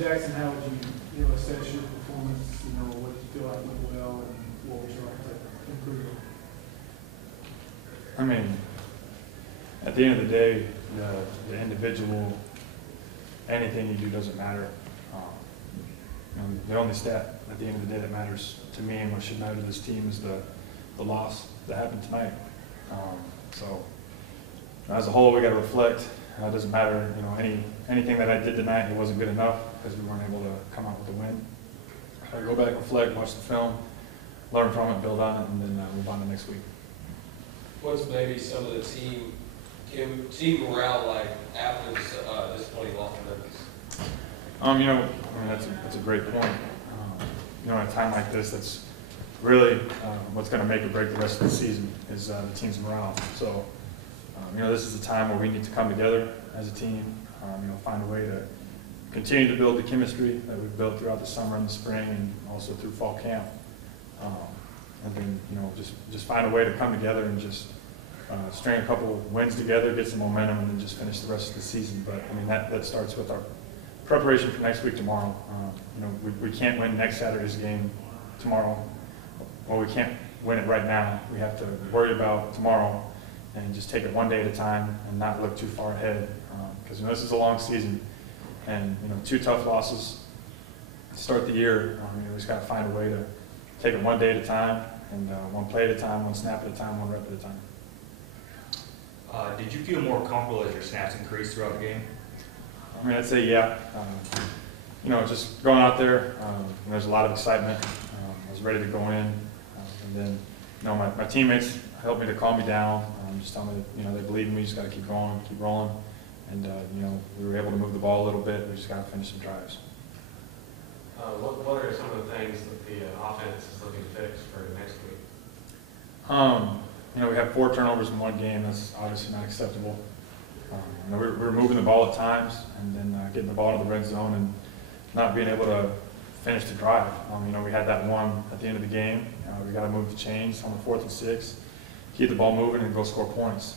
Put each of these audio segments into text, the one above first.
Jaxon, how would you assess your performance? What you feel like went well, and what would you like to improve on? I mean, at the end of the day, the individual, anything you do doesn't matter. The only stat at the end of the day that matters to me and what should matter to this team is the loss that happened tonight. So as a whole, we got to reflect. It doesn't matter, anything that I did tonight, it wasn't good enough because we weren't able to come out with a win. Go back, reflect, watch the film, learn from it, build on it, and then move on to next week. What's maybe some of the team morale like after this disappointing loss to Memphis? That's a great point. At a time like this, that's really what's going to make or break the rest of the season is the team's morale. So, this is a time where we need to come together as a team, find a way to continue to build the chemistry that we've built throughout the summer and the spring and also through fall camp. And then, just find a way to come together and just string a couple wins together, get some momentum, and then just finish the rest of the season. But, that starts with our preparation for next week tomorrow. We can't win next Saturday's game tomorrow. Well, we can't win it right now. We have to worry about tomorrow and just take it one day at a time and not look too far ahead. Because this is a long season, and 2 tough losses to start the year. We just got to find a way to take it one day at a time, and one play at a time, one snap at a time, one rep at a time. Did you feel more comfortable as your snaps increased throughout the game? I'd say yeah. Just going out there, there's a lot of excitement. I was ready to go in, and then my teammates helped me to calm me down. Just tell me that they believe in me. Just got to keep going, keep rolling, and we were able to move the ball a little bit. We just got to finish some drives. What are some of the things that the offense is looking to fix for next week? We had 4 turnovers in one game. That's obviously not acceptable. We're moving the ball at times, and then getting the ball to the red zone and not being able to finish the drive. We had that one at the end of the game. We got to move the chains on the 4th and 6, keep the ball moving, and go score points.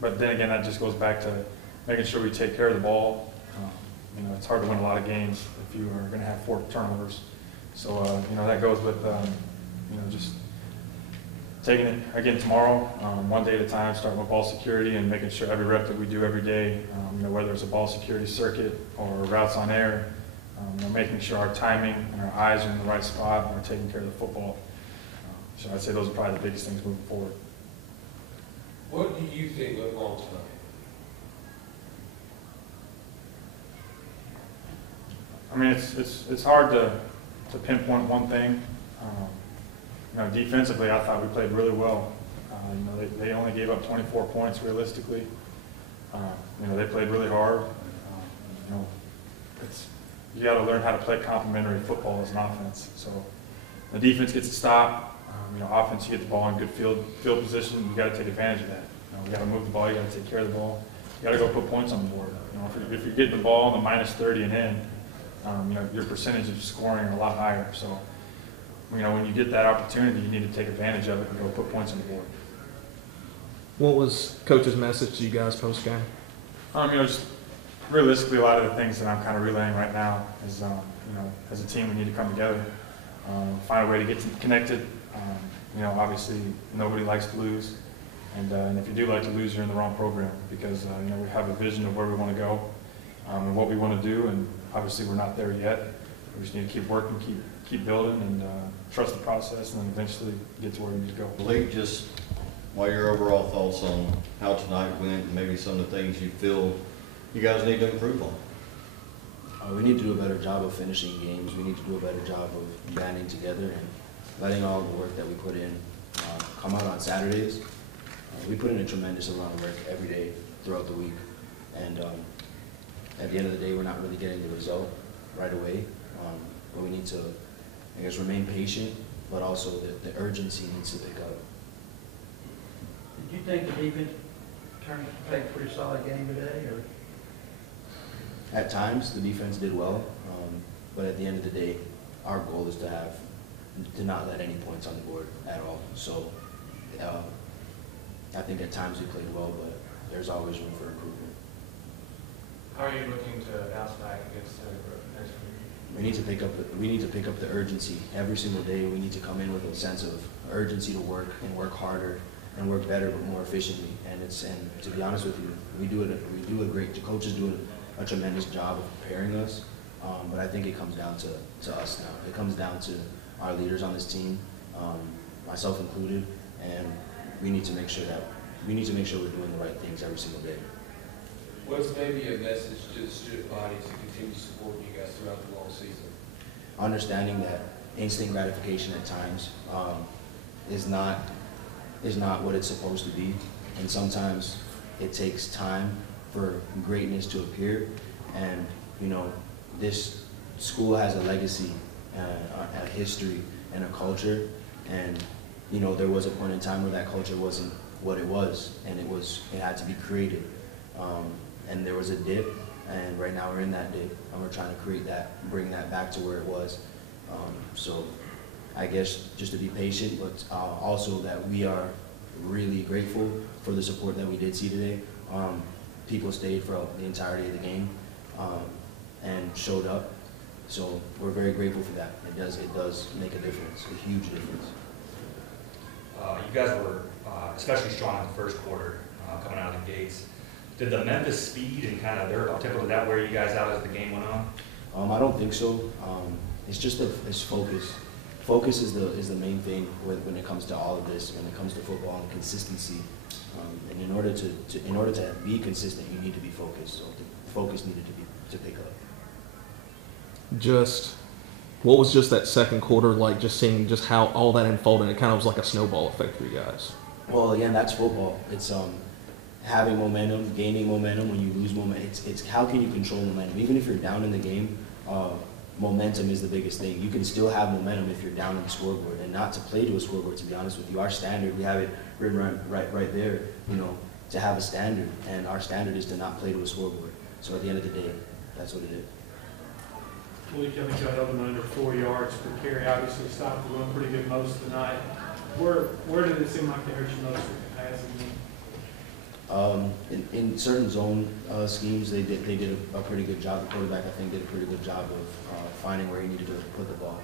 But then again, that just goes back to making sure we take care of the ball. It's hard to win a lot of games if you are going to have 4 turnovers. So that goes with just taking it again tomorrow, one day at a time, starting with ball security and making sure every rep that we do every day, whether it's a ball security circuit or routes on air, making sure our timing and our eyes are in the right spot and we're taking care of the football. So I'd say those are probably the biggest things moving forward. What do you think went wrong tonight? It's hard to pinpoint one thing. Defensively, I thought we played really well. They only gave up 24 points realistically. They played really hard. You got to learn how to play complementary football as an offense. So the defense gets a stop. Offense, you get the ball in good field position. You got to take advantage of that. You got to move the ball. You got to take care of the ball. You got to go put points on the board. If you're getting the ball in the -30 and in, your percentage of scoring are a lot higher. So when you get that opportunity, you need to take advantage of it and go put points on the board. What was Coach's message to you guys post-game? Just realistically, a lot of the things that I'm kind of relaying right now is, as a team, we need to come together, find a way to get connected. Obviously, nobody likes to lose, and if you do like to lose, you're in the wrong program because we have a vision of where we want to go and what we want to do, and obviously we're not there yet. We just need to keep working, keep building, and trust the process, and then eventually get to where we need to go. Melique, just what are your overall thoughts on how tonight went, and maybe some of the things you feel you guys need to improve on? We need to do a better job of finishing games. We need to do a better job of banding together and letting all the work that we put in come out on Saturdays. We put in a tremendous amount of work every day throughout the week, and at the end of the day, we're not really getting the result right away. But we need to, remain patient, but also the urgency needs to pick up. Did you think the defense played a pretty solid game today, or? At times, the defense did well, but at the end of the day, our goal is to not let any points on the board at all. So I think at times we played well, but there's always room for improvement. How are you looking to bounce back against we need to pick up the urgency every single day. We need to come in with a sense of urgency to work and work harder and work better but more efficiently. And to be honest with you, the coaches do a tremendous job of preparing us. But I think it comes down to us now. It comes down to our leaders on this team, myself included, and we need to make sure we're doing the right things every single day. What's maybe a message to the student body to continue supporting you guys throughout the long season? Understanding that instant gratification at times is not what it's supposed to be, and sometimes it takes time for greatness to appear. And this school has a legacy, a history, and a culture, and there was a point in time where that culture wasn't what it was, and it had to be created. And there was a dip, and right now we're in that dip, and we're trying to create that, bring that back to where it was. So I guess just to be patient, but also that we are really grateful for the support that we did see today. People stayed for the entirety of the game and showed up. So we're very grateful for that. It does make a difference, a huge difference. You guys were especially strong in the first quarter coming out of the gates. Did the Memphis speed and kind of their up-tempo, did that wear you guys out as the game went on? I don't think so. It's just it's focus. Focus is the main thing when it comes to all of this. When it comes to football and consistency, and in order to be consistent, you need to be focused. So the focus needed to pick up. What was just that second quarter like? Just seeing just how all that unfolded. It kind of was like a snowball effect for you guys. Well, again, that's football. It's having momentum, gaining momentum. When you lose momentum, it's how can you control momentum? Even if you're down in the game, momentum is the biggest thing. You can still have momentum if you're down on the scoreboard, and not to play to a scoreboard. To be honest with you, our standard, we have it written right there. To have a standard, and our standard is to not play to a scoreboard. So at the end of the day, that's what it is. Melique, I think you held them under 4 yards per carry. Obviously, stopped the run pretty good most of the night. Where did it seem like they hurt you most with the passing? In certain zone schemes, they did a pretty good job. The quarterback, I think, did a pretty good job of finding where he needed to put the ball.